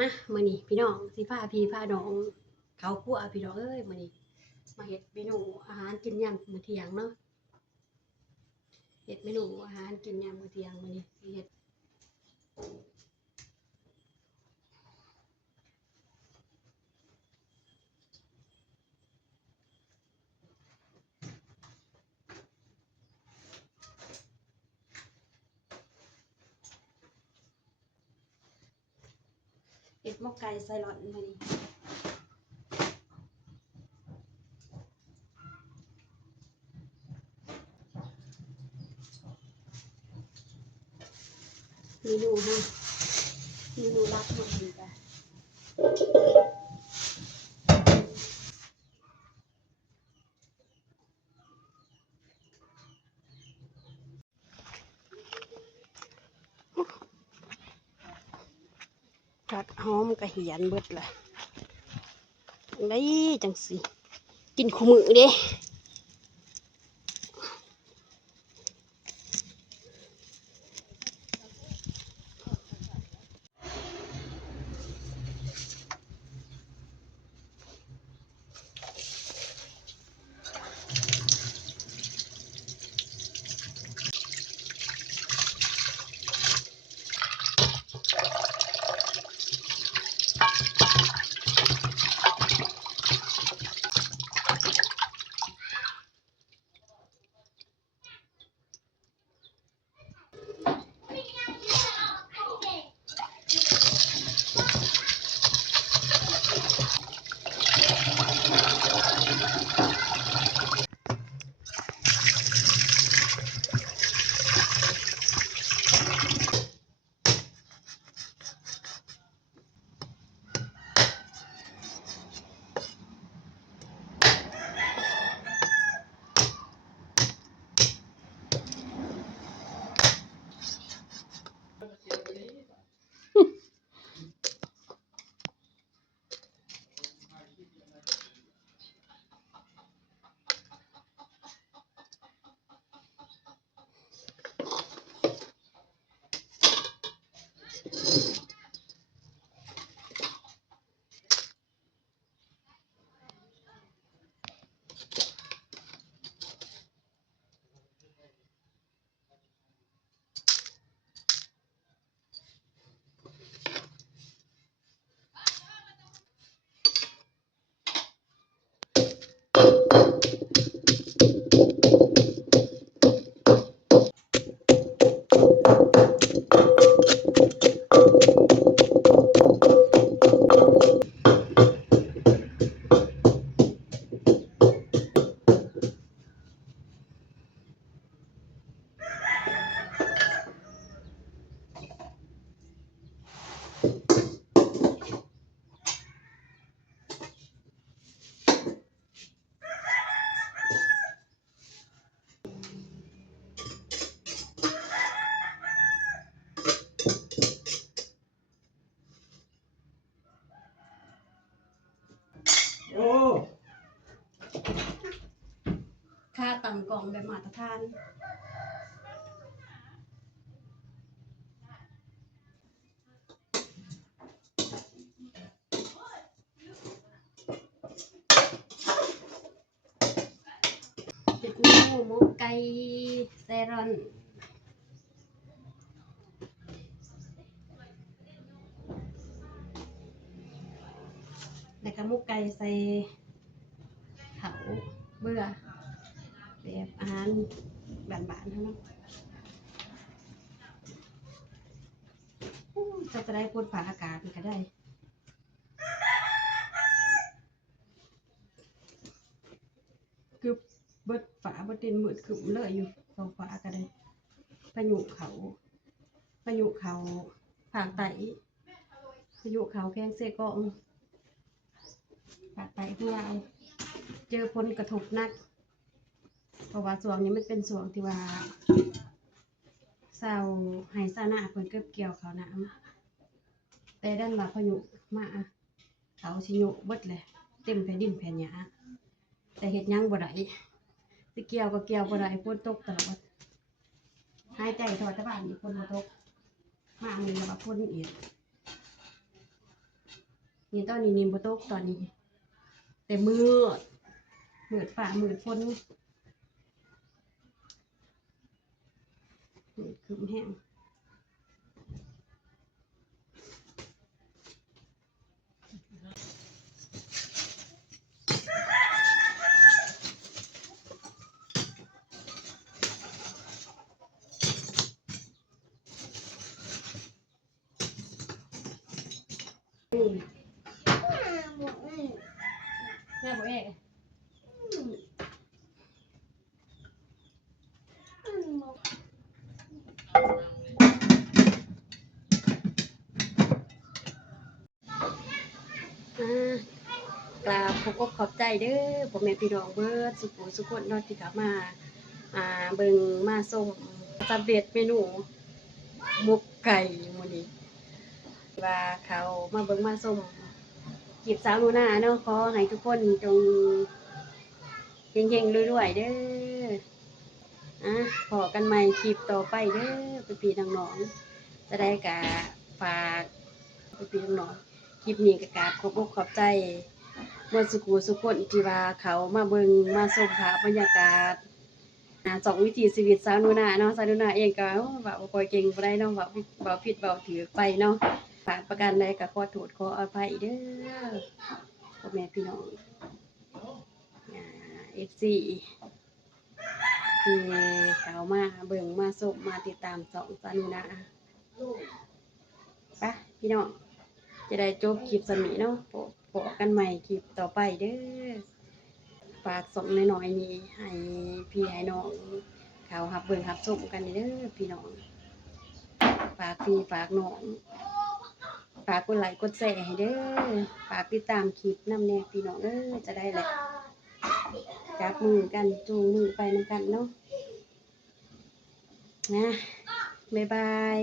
มามื้อนี้พี่น้องสิพาพี่พาน้องเขาครัวพี่น้องเอ้ยมื้อนี้มาเฮ็ดเมนูอาหารกินยามมื้อเที่ยงเนาะเฮ็ดเมนูอาหารกินยามมื้อเที่ยงมื้อนี้สิเฮ็ดหมกไก่ใส่หลอดมื้อนี้เมนูฮะเมนูลับมื้อนี้จ้ะผักหอมกระเหียนเบิดล่ะได้จังสิกินคู่มื้อเด้ค่าตั้งกล่องแบบมาตรฐานเฮ็ดเมนูหมกไก่ใส่หลอดแล้วก็หมกไก่ใส่เขาเบื่อแบบอาหารบ้านๆเท่านั้นจะได้พ่นผ่าอากาศมันก็ได้คือเบิดฝาเบิดดินมืดขึ้นเลยอยู่สองฝาก็ได้พายุเขาภาคใต้พายุเขาแข้งเสกองภาคใต้ของเราเจอผลกระทบหนักเพราะว่าช่วงนี้มันเป็นช่วงที่ว่าเศร้าให้ซาหน้าเพิ่นเก็บเกี่ยวเขาวน้ำแต่ด้านว่าพายุมาเขาสิโยเบิดเลยเต็มแผ่นดินแผ่นหญ้าแต่เฮ็ดหยังบ่ได้สิเกี่ยวก็เกี่ยวบ่ได้ฝนตกตลอดหายใจทอดแต่บ้านนี่ฝนบ่ตกมามื้อนี้ว่าฝนอีก นี่ตอนนี้นิมบ่ตกตอนนี้แต่มืดฝ่ามืดฝนมืดครึ้มแห้งแม่บ่เอ๊ะกราบขอบใจเด้อพ่อแม่พี่น้องเบิดสุขุสุขคนเนาะที่เข้ามาเบิ่งมาส่งสำเร็จเมนูหมกไก่มื้อนี้ว่าเขามาเบิ่งมาส่งจีบสาวหนูนาเนาะขอให้ทุกคนจงเฮงๆรวยๆเด้อพอกันใหม่คลิปต่อไปเด้อพี่ๆน้องๆจะได้กะฝากพี่ๆน้องๆคลิปนี้ก็กราบขอบใจเมื่อสุขุสุขคนที่ว่าเขามาเบิ่งมาชมภาพบรรยากาศสองวิถีชีวิตสาวหนูนาเนาะสาวหนูนาเองก็ว่าบ่ค่อยเก่งบ่ได้เนาะว่าผิดเว้าถูกไปเนาะฝากประกันใดก็ขอโทษขออภัยเด้อพ่อแม่พี่น้องFC ที่เขามาเบิ่งมาชมมาติดตามสองสาวหนูนาไปพี่น้องจะได้จบคลิปสำนี้เนาะพบกันใหม่คลิปต่อไปเด้อฝากส่งน้อยๆนี้ให้พี่ให้น้องเขารับเบิ่งรับชมกันเด้อพี่น้องฝากพี่ฝากน้องฝากกดไลค์กดแชร์ให้เด้อฝากติดตามคลิปนำแน่พี่น้องจะได้แหละจับมือกันจูงมือไปนำกันเนาะนะบ๊ายบาย